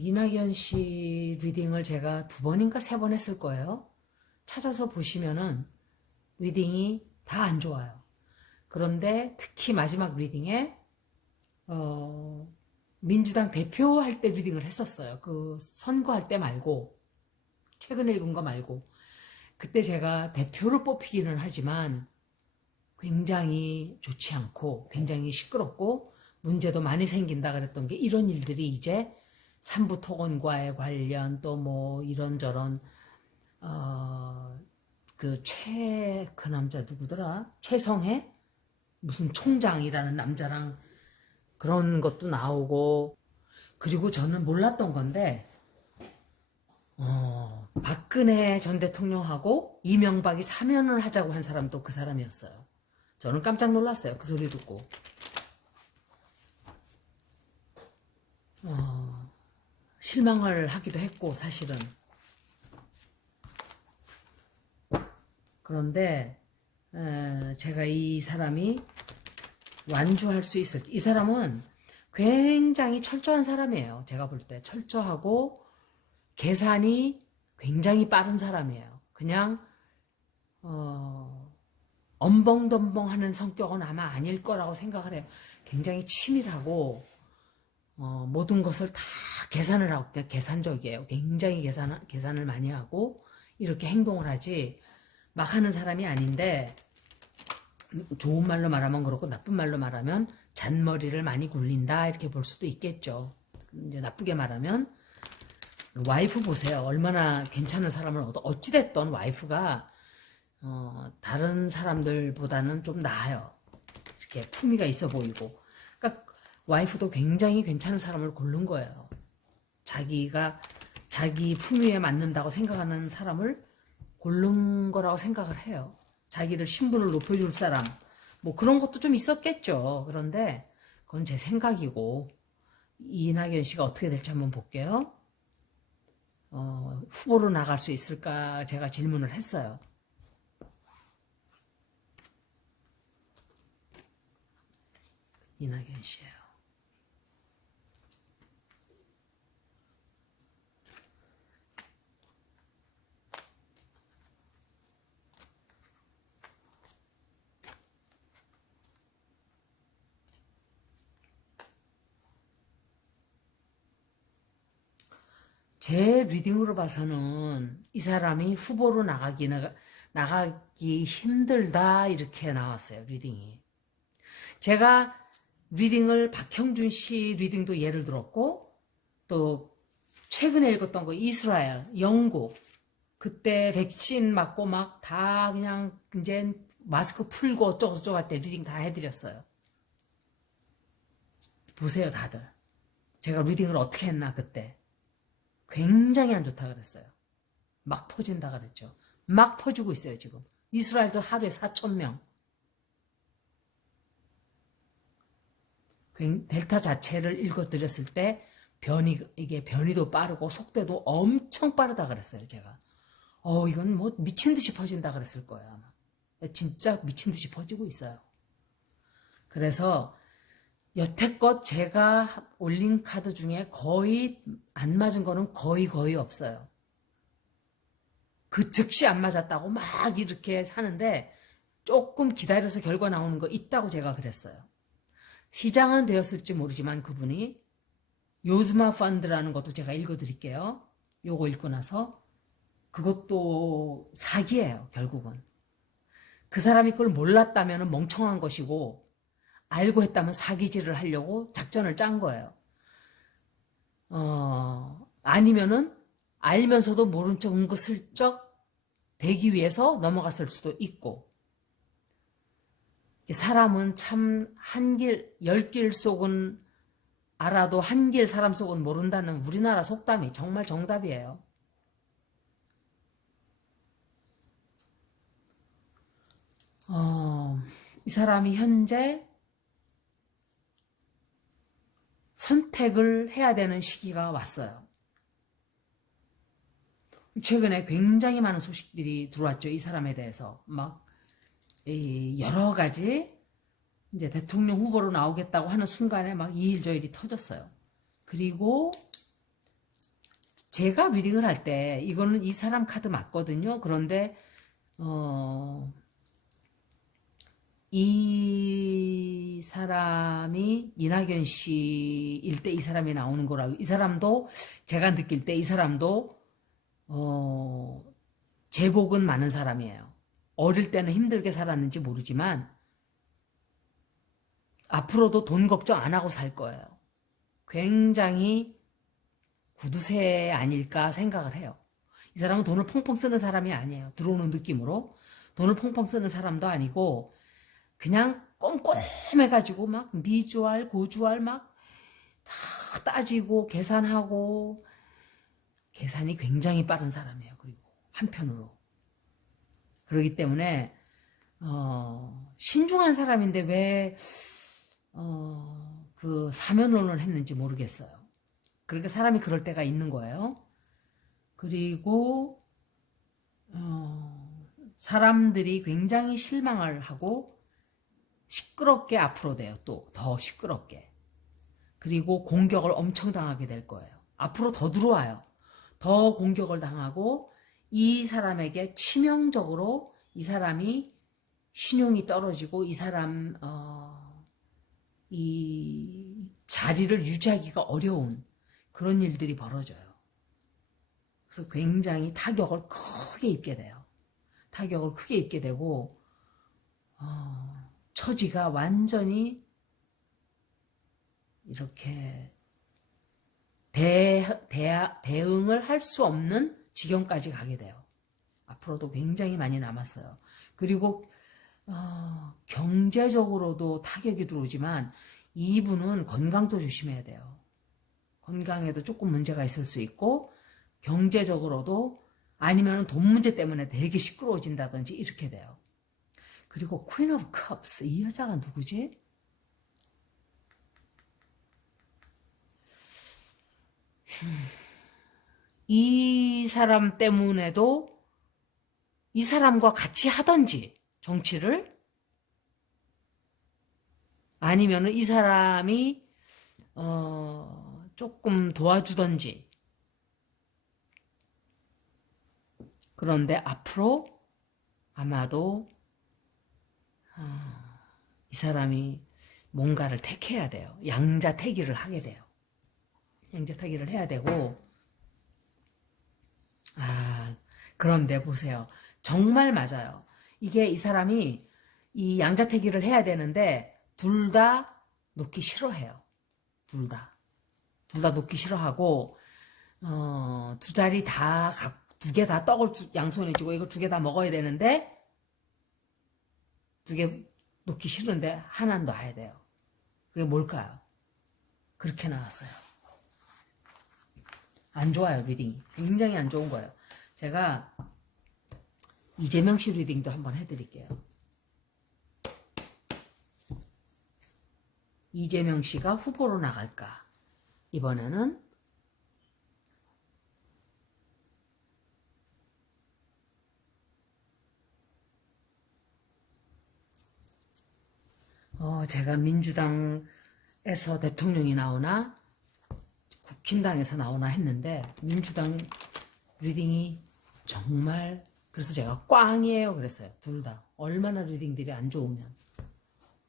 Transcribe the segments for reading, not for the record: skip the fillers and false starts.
이낙연 씨 리딩을 제가 2번인가 3번 했을 거예요. 찾아서 보시면은 리딩이 다 안 좋아요. 그런데 특히 마지막 리딩에 민주당 대표할 때 리딩을 했었어요. 그 선거할 때 말고 최근에 읽은 거 말고 그때 제가 대표로 뽑히기는 하지만 굉장히 좋지 않고 굉장히 시끄럽고 문제도 많이 생긴다 그랬던 게 이런 일들이 이제 산부 토건과의 관련 또 뭐 이런저런 그 남자 누구더라? 최성해? 무슨 총장이라는 남자랑 그런 것도 나오고 그리고 저는 몰랐던 건데 박근혜 전 대통령하고 이명박이 사면을 하자고 한 사람도 그 사람이었어요. 저는 깜짝 놀랐어요. 그 소리 듣고. 실망을 하기도 했고 사실은. 그런데 제가 이 사람이 완주할 수 있을지. 이 사람은 굉장히 철저한 사람이에요. 제가 볼 때 철저하고 계산이 굉장히 빠른 사람이에요. 그냥 엄벙덤벙하는 성격은 아마 아닐 거라고 생각을 해요. 굉장히 치밀하고 모든 것을 다 계산을 하고 계산적이에요. 굉장히 계산을 많이 하고 이렇게 행동을 하지 막 하는 사람이 아닌데 좋은 말로 말하면 그렇고 나쁜 말로 말하면 잔머리를 많이 굴린다 이렇게 볼 수도 있겠죠. 이제 나쁘게 말하면 와이프 보세요. 얼마나 괜찮은 사람을 어찌됐던 와이프가 다른 사람들보다는 좀 나아요. 이렇게 품위가 있어 보이고. 그러니까 와이프도 굉장히 괜찮은 사람을 고른 거예요. 자기가 자기 품위에 맞는다고 생각하는 사람을 고른 거라고 생각을 해요. 자기를 신분을 높여줄 사람 뭐 그런 것도 좀 있었겠죠. 그런데 그건 제 생각이고 이낙연 씨가 어떻게 될지 한번 볼게요. 후보로 나갈 수 있을까 제가 질문을 했어요. 이낙연 씨예요. 제 리딩으로 봐서는 이 사람이 후보로 나가기 힘들다 이렇게 나왔어요. 리딩이. 제가 리딩을 박형준 씨 리딩도 예를 들었고 또 최근에 읽었던 거 이스라엘, 영국 그때 백신 맞고 막 다 그냥 이제 마스크 풀고 어쩌고저쩌고 할 때 리딩 다 해드렸어요. 보세요 다들. 제가 리딩을 어떻게 했나 그때. 굉장히 안 좋다 그랬어요. 막 퍼진다 그랬죠. 막 퍼지고 있어요 지금. 이스라엘도 하루에 4,000명. 델타 자체를 읽어드렸을 때 이게 변이도 빠르고 속도도 엄청 빠르다 그랬어요 제가. 이건 뭐 미친 듯이 퍼진다 그랬을 거예요 아마. 진짜 미친 듯이 퍼지고 있어요. 그래서 여태껏 제가 올린 카드 중에 거의 안 맞은 거는 거의 없어요. 그 즉시 안 맞았다고 막 이렇게 사는데 조금 기다려서 결과 나오는 거 있다고 제가 그랬어요. 시장은 되었을지 모르지만 그분이 요즈마 펀드라는 것도 제가 읽어드릴게요. 요거 읽고 나서 그것도 사기예요 결국은. 그 사람이 그걸 몰랐다면 멍청한 것이고 알고 했다면 사기질을 하려고 작전을 짠 거예요. 아니면은 알면서도 모른 척 은근슬쩍 되기 위해서 넘어갔을 수도 있고. 사람은 참 열 길 속은 알아도 한 길 사람 속은 모른다는 우리나라 속담이 정말 정답이에요. 이 사람이 현재 선택을 해야 되는 시기가 왔어요. 최근에 굉장히 많은 소식들이 들어왔죠. 이 사람에 대해서. 막, 여러 가지, 이제 대통령 후보로 나오겠다고 하는 순간에 막 이 일 저 일이 터졌어요. 그리고 제가 리딩을 할 때 이거는 이 사람 카드 맞거든요. 그런데 이 사람이 이낙연 씨일 때 이 사람이 나오는 거라고. 이 사람도 제가 느낄 때 이 사람도 제복은 많은 사람이에요. 어릴 때는 힘들게 살았는지 모르지만 앞으로도 돈 걱정 안 하고 살 거예요. 굉장히 구두쇠 아닐까 생각을 해요. 이 사람은 돈을 펑펑 쓰는 사람이 아니에요. 들어오는 느낌으로. 돈을 펑펑 쓰는 사람도 아니고 그냥 꼼꼼해가지고 막 미주알, 고주알 막 다 따지고 계산하고 계산이 굉장히 빠른 사람이에요. 그리고 한편으로. 그렇기 때문에 신중한 사람인데 왜 그 사면론을 했는지 모르겠어요. 그러니까 사람이 그럴 때가 있는 거예요. 그리고 사람들이 굉장히 실망을 하고 시끄럽게 앞으로 돼요. 또 더 시끄럽게. 그리고 공격을 엄청 당하게 될 거예요. 앞으로 더 들어와요. 더 공격을 당하고 이 사람에게 치명적으로 이 사람이 신용이 떨어지고 이 사람 이 자리를 유지하기가 어려운 그런 일들이 벌어져요. 그래서 굉장히 타격을 크게 입게 돼요. 타격을 크게 입게 되고 처지가 완전히 이렇게 대응을 할 수 없는 지경까지 가게 돼요. 앞으로도 굉장히 많이 남았어요. 그리고 경제적으로도 타격이 들어오지만 이분은 건강도 조심해야 돼요. 건강에도 조금 문제가 있을 수 있고 경제적으로도 아니면 돈 문제 때문에 되게 시끄러워진다든지 이렇게 돼요. 그리고 Queen of Cups 이 여자가 누구지? 이 사람 때문에도 이 사람과 같이 하던지 정치를 아니면 이 사람이 조금 도와주던지 그런데 앞으로 아마도 이 사람이 뭔가를 택해야 돼요. 양자택일을 하게 돼요. 양자택일을 해야 되고 그런데 보세요. 정말 맞아요. 이게 이 사람이 이 양자택일을 해야 되는데 둘 다 놓기 싫어해요. 둘 다 놓기 싫어하고 두 자리 다 두 개 다 떡을 양손에 쥐고 이거 두 개 다 먹어야 되는데 두 개 놓기 싫은데 하나 놔야 돼요. 그게 뭘까요? 그렇게 나왔어요. 안 좋아요, 리딩이. 굉장히 안 좋은 거예요. 제가 이재명 씨 리딩도 한번 해드릴게요. 이재명 씨가 후보로 나갈까? 이번에는 제가 민주당에서 대통령이 나오나 국힘당에서 나오나 했는데 민주당 리딩이 정말 그래서 제가 꽝이에요 그랬어요. 둘 다 얼마나 리딩들이 안 좋으면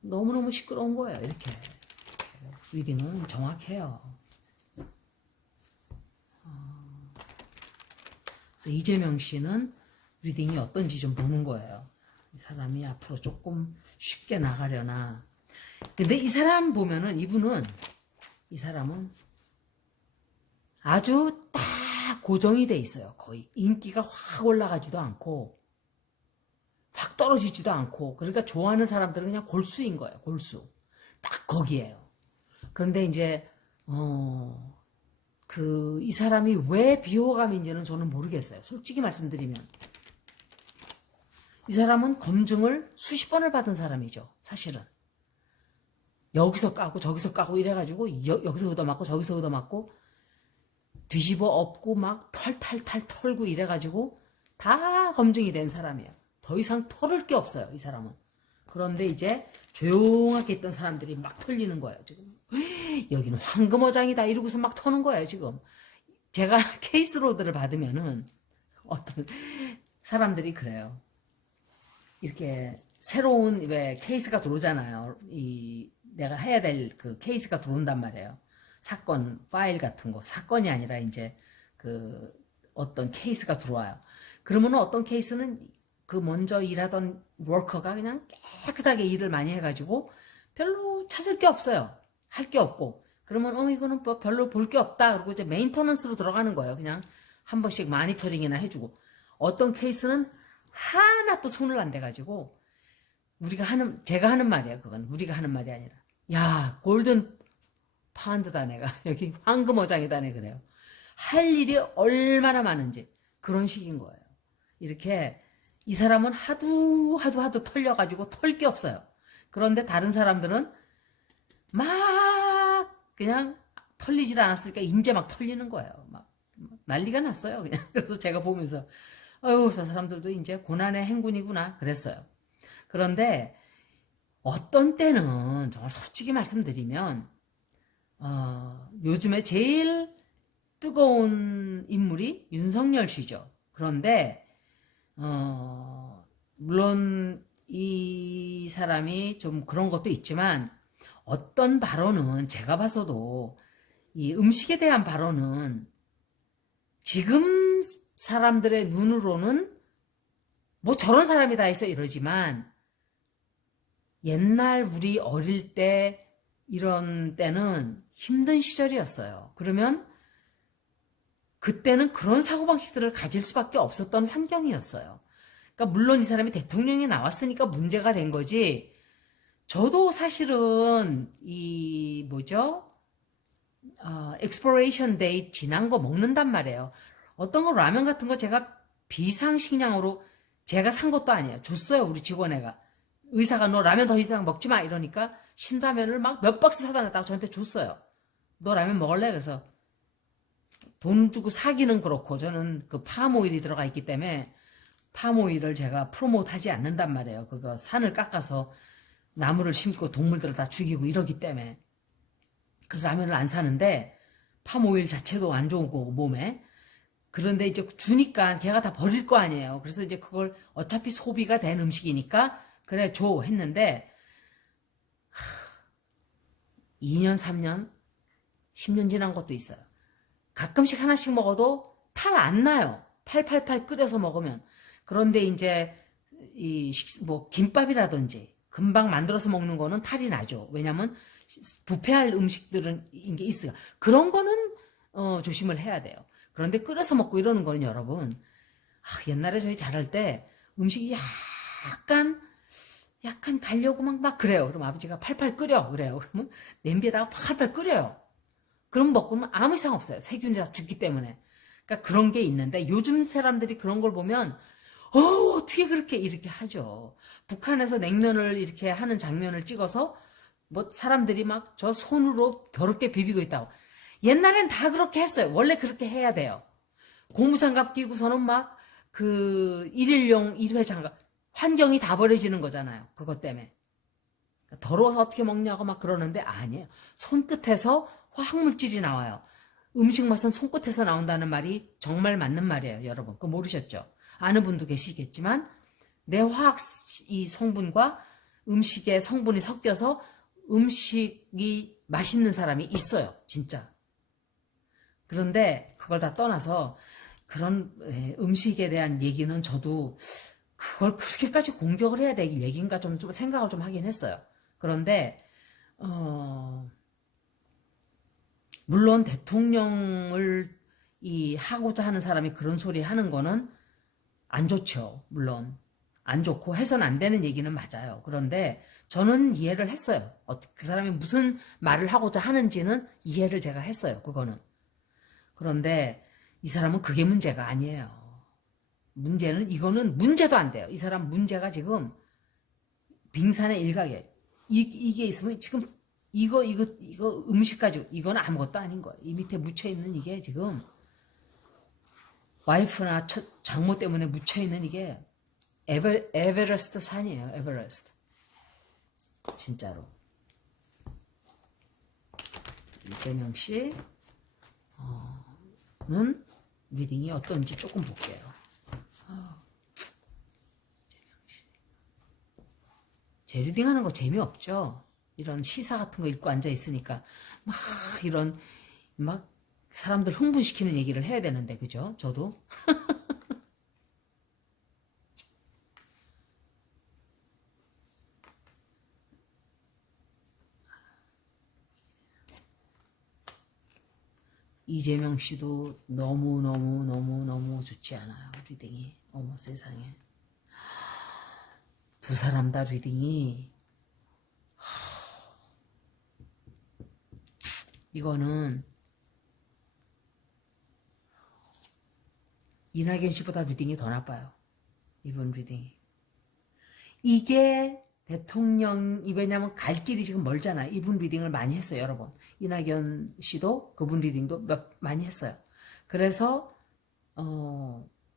너무너무 시끄러운 거예요. 이렇게 리딩은 정확해요. 그래서 이재명 씨는 리딩이 어떤지 좀 보는 거예요. 이 사람이 앞으로 조금 쉽게 나가려나. 근데 이 사람 보면은 이 사람은 아주 딱 고정이 돼 있어요. 거의 인기가 확 올라가지도 않고 확 떨어지지도 않고 그러니까 좋아하는 사람들은 그냥 골수인 거예요. 골수 딱 거기에요. 그런데 이제 이 사람이 왜 비호감인지는 저는 모르겠어요. 솔직히 말씀드리면 이 사람은 검증을 수십 번을 받은 사람이죠. 사실은 여기서 까고 저기서 까고 이래가지고 여기서 얻어맞고 저기서 얻어맞고 뒤집어 엎고 막 털탈탈 털고 이래가지고 다 검증이 된 사람이에요. 더 이상 털을 게 없어요. 이 사람은. 그런데 이제 조용하게 있던 사람들이 막 털리는 거예요. 지금 여기는 황금어장이다 이러고서 막 터는 거예요. 지금 제가 케이스 로드를 받으면은 어떤 사람들이 그래요. 이렇게 새로운 왜 케이스가 들어오잖아요. 이 내가 해야 될 그 케이스가 들어온단 말이에요. 사건 파일 같은 거, 사건이 아니라 이제 그 어떤 케이스가 들어와요. 그러면 어떤 케이스는 그 먼저 일하던 워커가 그냥 깨끗하게 일을 많이 해가지고 별로 찾을 게 없어요. 할 게 없고. 그러면 이거는 뭐 별로 볼 게 없다. 그리고 이제 메인터넌스로 들어가는 거예요. 그냥 한 번씩 마니터링이나 해주고. 어떤 케이스는 하나도 손을 안 대가지고 제가 하는 말이야. 그건 우리가 하는 말이 아니라. 야, 골든 파운드다 내가. 여기 황금 어장이다 내 그래요. 할 일이 얼마나 많은지 그런 식인 거예요. 이렇게 이 사람은 하도 털려가지고 털 게 없어요. 그런데 다른 사람들은 막 그냥 털리질 않았으니까 이제 막 털리는 거예요. 막 난리가 났어요. 그냥 그래서 제가 보면서 저 사람들도 이제 고난의 행군이구나 그랬어요. 그런데 어떤 때는 정말 솔직히 말씀드리면 요즘에 제일 뜨거운 인물이 윤석열 씨죠. 그런데 물론 이 사람이 좀 그런 것도 있지만 어떤 발언은 제가 봐서도 이 음식에 대한 발언은 지금 사람들의 눈으로는 뭐 저런 사람이 다 있어 이러지만 옛날 우리 어릴 때 이런 때는 힘든 시절이었어요. 그러면 그때는 그런 사고방식들을 가질 수밖에 없었던 환경이었어요. 그러니까 물론 이 사람이 대통령이 나왔으니까 문제가 된 거지. 저도 사실은 이 뭐죠? expiration date 지난 거 먹는단 말이에요. 어떤 거 라면 같은 거 제가 비상식량으로 제가 산 것도 아니에요. 줬어요 우리 직원 애가. 의사가 너 라면 더 이상 먹지 마 이러니까 신라면을 막 몇 박스 사다 놨다가 저한테 줬어요. 너 라면 먹을래? 그래서 돈 주고 사기는 그렇고 저는 그 팜오일이 들어가 있기 때문에 팜오일을 제가 프로모트 하지 않는단 말이에요. 그거 산을 깎아서 나무를 심고 동물들을 다 죽이고 이러기 때문에. 그래서 라면을 안 사는데 팜오일 자체도 안 좋은 거고 몸에. 그런데 이제 주니까 걔가 다 버릴 거 아니에요. 그래서 이제 그걸 어차피 소비가 된 음식이니까 그래 줘 했는데 2년, 3년, 10년 지난 것도 있어요. 가끔씩 하나씩 먹어도 탈 안 나요. 팔팔팔 끓여서 먹으면. 그런데 이제 뭐 김밥이라든지 금방 만들어서 먹는 거는 탈이 나죠. 왜냐면 부패할 음식들은 이게 있어요. 그런 거는 조심을 해야 돼요. 그런데 끓여서 먹고 이러는 거는 여러분 옛날에 저희 자랄 때 음식이 약간 달려고 막 그래요. 그럼 아버지가 팔팔 끓여 그래요. 그러면 냄비에다가 팔팔 끓여요. 그럼 먹고는 아무 이상 없어요. 세균이 다 죽기 때문에. 그러니까 그런 게 있는데 요즘 사람들이 그런 걸 보면 어떻게 그렇게 이렇게 하죠. 북한에서 냉면을 이렇게 하는 장면을 찍어서 뭐 사람들이 막 저 손으로 더럽게 비비고 있다고. 옛날엔 다 그렇게 했어요. 원래 그렇게 해야 돼요. 고무장갑 끼고서는 막 그 일일용 일회 장갑 환경이 다 버려지는 거잖아요. 그것 때문에. 더러워서 어떻게 먹냐고 막 그러는데 아니에요. 손끝에서 화학물질이 나와요. 음식 맛은 손끝에서 나온다는 말이 정말 맞는 말이에요. 여러분 그거 모르셨죠? 아는 분도 계시겠지만 내 화학 이 성분과 음식의 성분이 섞여서 음식이 맛있는 사람이 있어요. 진짜. 그런데 그걸 다 떠나서 그런 음식에 대한 얘기는 저도 그걸 그렇게까지 공격을 해야 될 얘기인가 좀 생각을 좀 하긴 했어요. 그런데 물론 대통령을 하고자 하는 사람이 그런 소리 하는 거는 안 좋죠. 물론 안 좋고 해서는 안 되는 얘기는 맞아요. 그런데 저는 이해를 했어요. 그 사람이 무슨 말을 하고자 하는지는 이해를 제가 했어요. 그거는. 그런데 이 사람은 그게 문제가 아니에요. 문제는 이거는 문제도 안 돼요. 이 사람 문제가 지금 빙산의 일각에 이게 있으면 지금 이거 음식 가지고 이건 아무것도 아닌 거예요. 이 밑에 묻혀 있는 이게 지금 와이프나 장모 때문에 묻혀 있는 이게 에베레스트 산이에요. 에베레스트. 진짜로. 이재명 씨 리딩이 어떤지 조금 볼게요. 제 리딩 하는 거 재미없죠? 이런 시사 같은 거 읽고 앉아 있으니까 막 이런 막 사람들 흥분시키는 얘기를 해야 되는데, 그죠? 저도. 이재명 씨도 너무 좋지 않아요, 리딩이. 어머 세상에. 두 사람 다 리딩이 이거는 이낙연 씨보다 리딩이 더 나빠요. 이분 리딩이. 이게 대통령이, 왜냐면 갈 길이 지금 멀잖아. 이분 리딩을 많이 했어요, 여러 번. 이낙연 씨도 그분 리딩도 많이 했어요. 그래서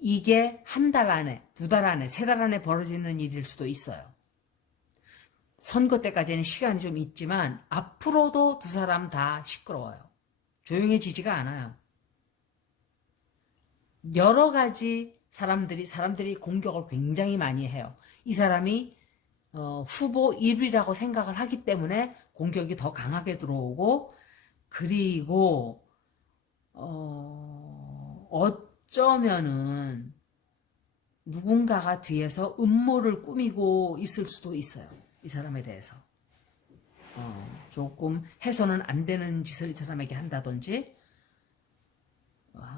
이게 한 달 안에, 두 달 안에, 세 달 안에 벌어지는 일일 수도 있어요. 선거 때까지는 시간이 좀 있지만 앞으로도 두 사람 다 시끄러워요. 조용해지지가 않아요. 여러 가지 사람들이 공격을 굉장히 많이 해요. 이 사람이 후보 1위라고 생각을 하기 때문에 공격이 더 강하게 들어오고, 그리고 어쩌면은 누군가가 뒤에서 음모를 꾸미고 있을 수도 있어요. 이 사람에 대해서. 조금 해서는 안 되는 짓을 이 사람에게 한다든지,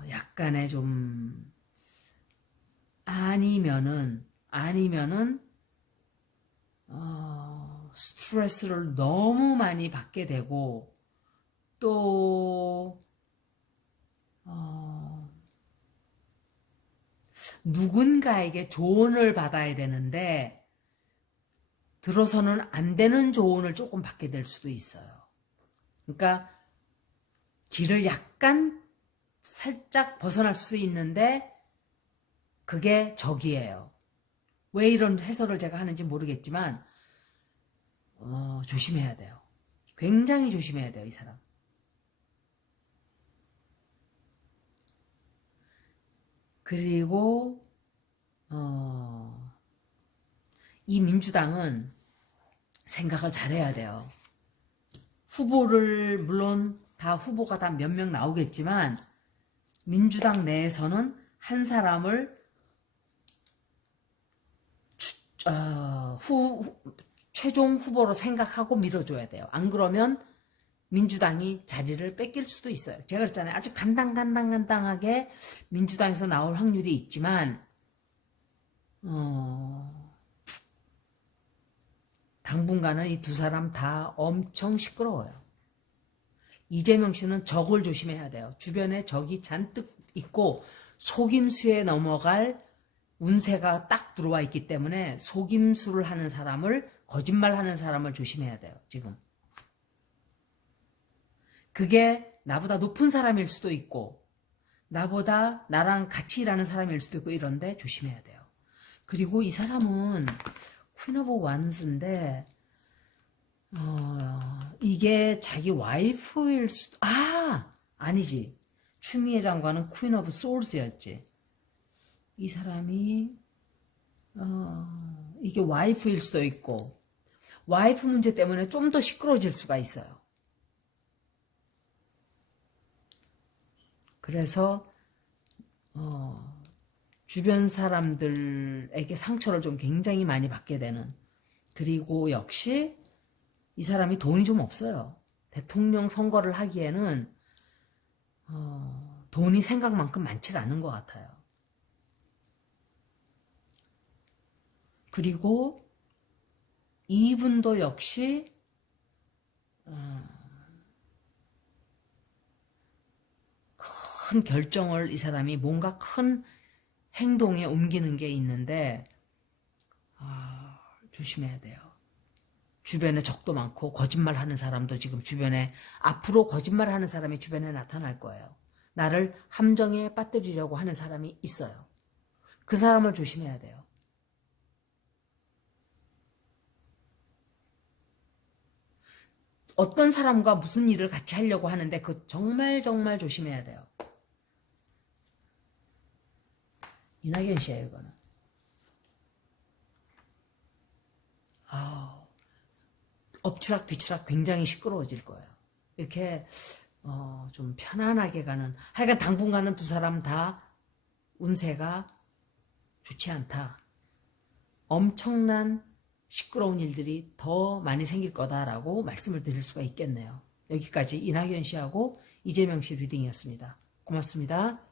약간의 좀, 아니면은, 스트레스를 너무 많이 받게 되고, 또, 누군가에게 조언을 받아야 되는데, 들어서는 안 되는 조언을 조금 받게 될 수도 있어요. 그러니까, 길을 약간 살짝 벗어날 수 있는데, 그게 적이에요. 왜 이런 해설을 제가 하는지 모르겠지만, 조심해야 돼요. 굉장히 조심해야 돼요, 이 사람. 그리고 이 민주당은 생각을 잘해야 돼요. 후보를, 물론 다 후보가 다 몇 명 나오겠지만 민주당 내에서는 한 사람을 최종 후보로 생각하고 밀어줘야 돼요. 안 그러면 민주당이 자리를 뺏길 수도 있어요. 제가 그랬잖아요. 아주 간당하게 민주당에서 나올 확률이 있지만 당분간은 이 두 사람 다 엄청 시끄러워요. 이재명 씨는 적을 조심해야 돼요. 주변에 적이 잔뜩 있고 속임수에 넘어갈 운세가 딱 들어와 있기 때문에 속임수를 하는 사람을, 거짓말하는 사람을 조심해야 돼요. 지금. 그게 나보다 높은 사람일 수도 있고 나보다 나랑 같이 일하는 사람일 수도 있고 이런데 조심해야 돼요. 그리고 이 사람은 퀸 오브 완스인데 이게 자기 와이프일 수도, 아니지. 추미애 장관은 퀸 오브 소울스였지. 이 사람이 이게 와이프일 수도 있고, 와이프 문제 때문에 좀 더 시끄러워질 수가 있어요. 그래서 주변 사람들에게 상처를 좀 굉장히 많이 받게 되는, 그리고 역시 이 사람이 돈이 좀 없어요. 대통령 선거를 하기에는 돈이 생각만큼 많지 않은 것 같아요. 그리고 이분도 역시 큰 결정을, 이 사람이 뭔가 큰 행동에 옮기는 게 있는데 조심해야 돼요. 주변에 적도 많고 거짓말하는 사람도 지금 주변에, 앞으로 거짓말하는 사람이 주변에 나타날 거예요. 나를 함정에 빠뜨리려고 하는 사람이 있어요. 그 사람을 조심해야 돼요. 어떤 사람과 무슨 일을 같이 하려고 하는데 그 정말 조심해야 돼요. 이낙연 씨예요, 이거는. 아, 엎치락 뒤치락 굉장히 시끄러워질 거예요. 이렇게 좀 편안하게 가는, 하여간 당분간은 두 사람 다 운세가 좋지 않다. 엄청난 시끄러운 일들이 더 많이 생길 거다라고 말씀을 드릴 수가 있겠네요. 여기까지 이낙연 씨하고 이재명 씨 리딩이었습니다. 고맙습니다.